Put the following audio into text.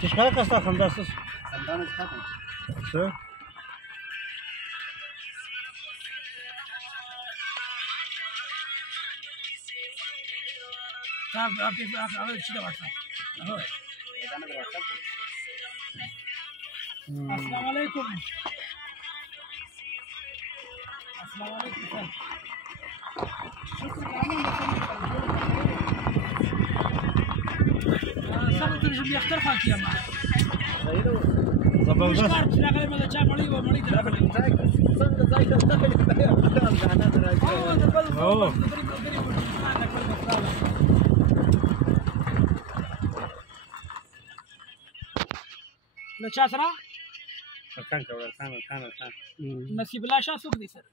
چې ښکاره که ستا خندا څه خندا مې ختم څه السلام علیکم. السلام علیکم سر. سر ته چې بیا اختر خاطی ما زبردست کار چې راغلی مې چا مړی و مړی ته راغلی څنګه ځای ته او له چا سره خان کړه خان نصیب الله شاه څوک دی سر